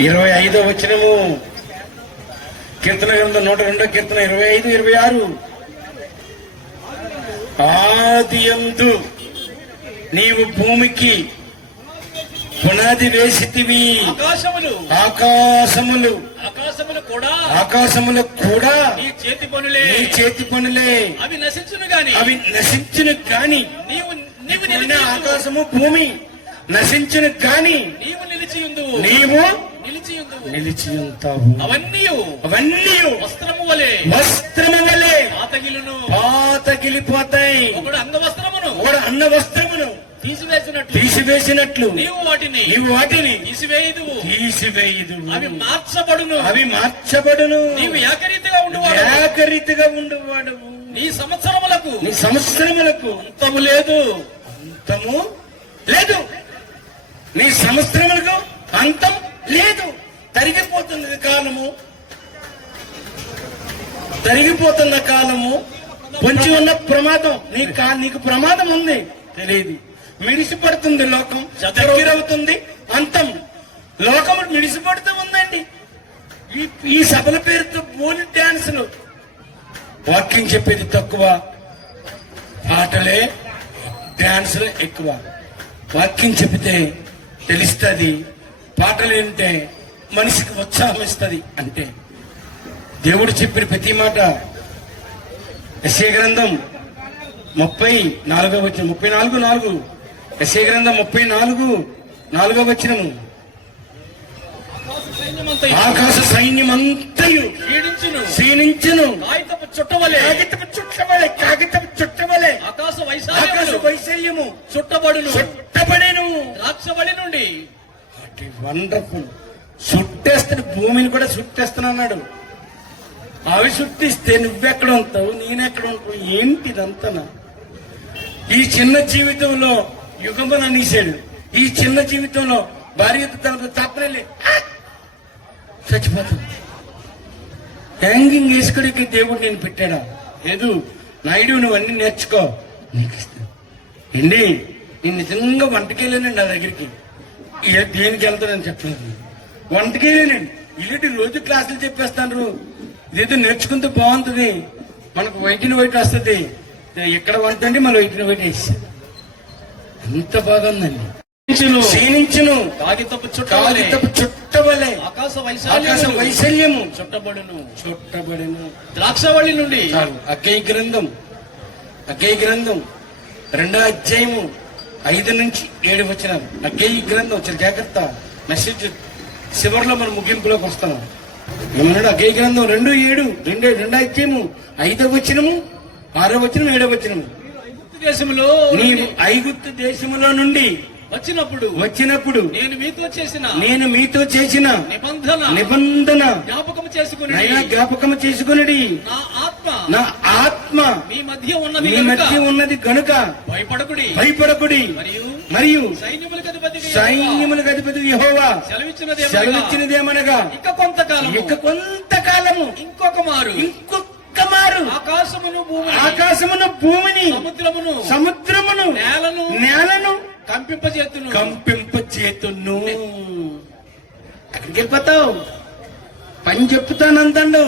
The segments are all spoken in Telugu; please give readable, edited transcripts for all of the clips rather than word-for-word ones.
25వ వచనము కీర్తన గ్రంథం 102 కీర్తన 25, 26. ఆదియందు నీవు భూమికి పునాది వేసితివి, ఆకాశములు కూడా నీ చేతి పనులే. అవి నశించును గాని ఆకాశము భూమి నశించును గాని నీవు నిలిచి ఉంటావు. అవన్నీ వస్త్రము వలె పాతగిలిపోతాయి. ఒకడు అన్న వస్త్రమును తీసివేసినట్లు నీవు వాటిని తీసివేయదు. అవి మార్చబడును. నీవు ఏకరీతిగా ఉండువాడు. నీ సంవత్సరములకు అంతము లేదు. నీ సంవత్సరములకు అంతం లేదు. తరిగిపోతున్న కాలము పొంచి ఉన్న ప్రమాదం. నీకు ప్రమాదం ఉంది, తెలియదు. మిడిసిపడుతుంది లోకం, దగ్గరవుతుంది అంతం. లోకం మిడిసిపడుతూ ఉందండి. ఈ సభల పేరుతో బోని డాన్సులు. వాక్యం చెప్పేది తక్కువ, పాటలే డాన్సులు ఎక్కువ. వాక్యం చెప్తే తెలుస్తుంది, పాటలు వింటే మనిషికి ఉత్సాహం ఇస్తుంది. అంటే దేవుడు చెప్పిన ప్రతి మాట. యెషయా గ్రంథం 34వ వచనం, 34:4. యెషయా గ్రంథం 34:4 వచనము. ఆకాశ సైన్యమంతయు క్షీణించును, కాగితపు చుట్టవలే ఆకాశ వైశాల్యము చుట్టబడెను. ద్రాక్షవల్లి నుండి వండర్ఫుల్. చుట్టేస్తాడు, భూమిని కూడా చుట్టేస్తానన్నాడు. అవి చుట్టిస్తే నువ్వెక్కడ ఉంటావు, నేనెక్కడ ఉంటావు? ఏంటిదంతా? ఈ చిన్న జీవితంలో యుగమని అనేసాడు. ఈ చిన్న జీవితంలో భార్యతో తనకు తప్పలే చచ్చిపోతాడు. హ్యాంగింగ్ వేసుకోడికి దేవుడు నేను పెట్టాడా? లేదు. నాయుడు నువ్వు అన్ని నేర్చుకో, నీకు ఇస్తాను. ఏంటి నేను నిజంగా వంటకెళ్ళానండి నా దగ్గరికి. దేనికి వెళ్తానని చెప్పలేదు. వంటకెళ్ళానండి. ఇలాంటి రోజు క్లాసులు చెప్పేస్తాను. ఇదేదో నేర్చుకుంటే బాగుంటుంది, మనకు వైట్ని వైట్ వస్తుంది. ఎక్కడ వంట అండి మన వైట్ని వైట్ వేసి ఎంత బాగుందండి. క్షీణించును, కాగితపు చుట్టవలే ఆకాశ వైశాల్యము చుట్టబడును. ద్రాక్షవల్లి నుండి. అగ్గయి గ్రంథం 2వ అధ్యాయము 5-7 వచనాలు. అగ్గయి గ్రంథం. చాలా జాగ్రత్త, మెసేజ్ చివరిలో మనం ముగింపులోకి వస్తాం. ఏమన్నాడు? అగ్గయి గ్రంథం 2:7, 2వ అధ్యాయము 5వ వచనము, 6వ వచనం, 7వ వచనము. నీవు ఐగుప్తు దేశములో నుండి వచ్చినప్పుడు నేను మీతో చేసిన నిబంధన జ్ఞాపకము చేసుకుని నా ఆత్మ మీ మధ్య ఉన్నది కనుక భయపడకుడి. మరియు సైన్యములకు అధిపతి యెహోవా సెలవిచ్చినదేమనగా ఇక కొంతకాలము ఇంకొక మారు ఆకాశమును భూమిని సముద్రమును నేలను కంపింపచేతును. ఎక్కడికి వెళ్ళిపోతావు? పని చెప్తానందండు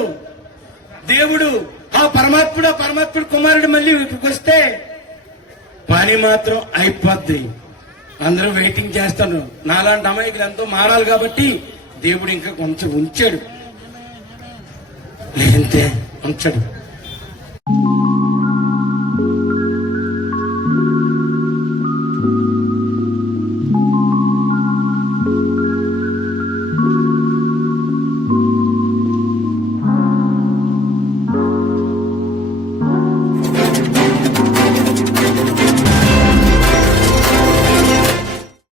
దేవుడు. ఆ పరమాత్ముడు కుమారుడు మళ్ళీ ఇక్కడికి వస్తే పని మాత్రం అయిపోద్ది. అందరూ వెయిటింగ్ చేస్తాను. నాలాంటి అమాయకులు ఎంతో మారాలి కాబట్టి దేవుడు ఇంకా కొంచెం ఉంచాడు, లేదంటే ఉంచాడు.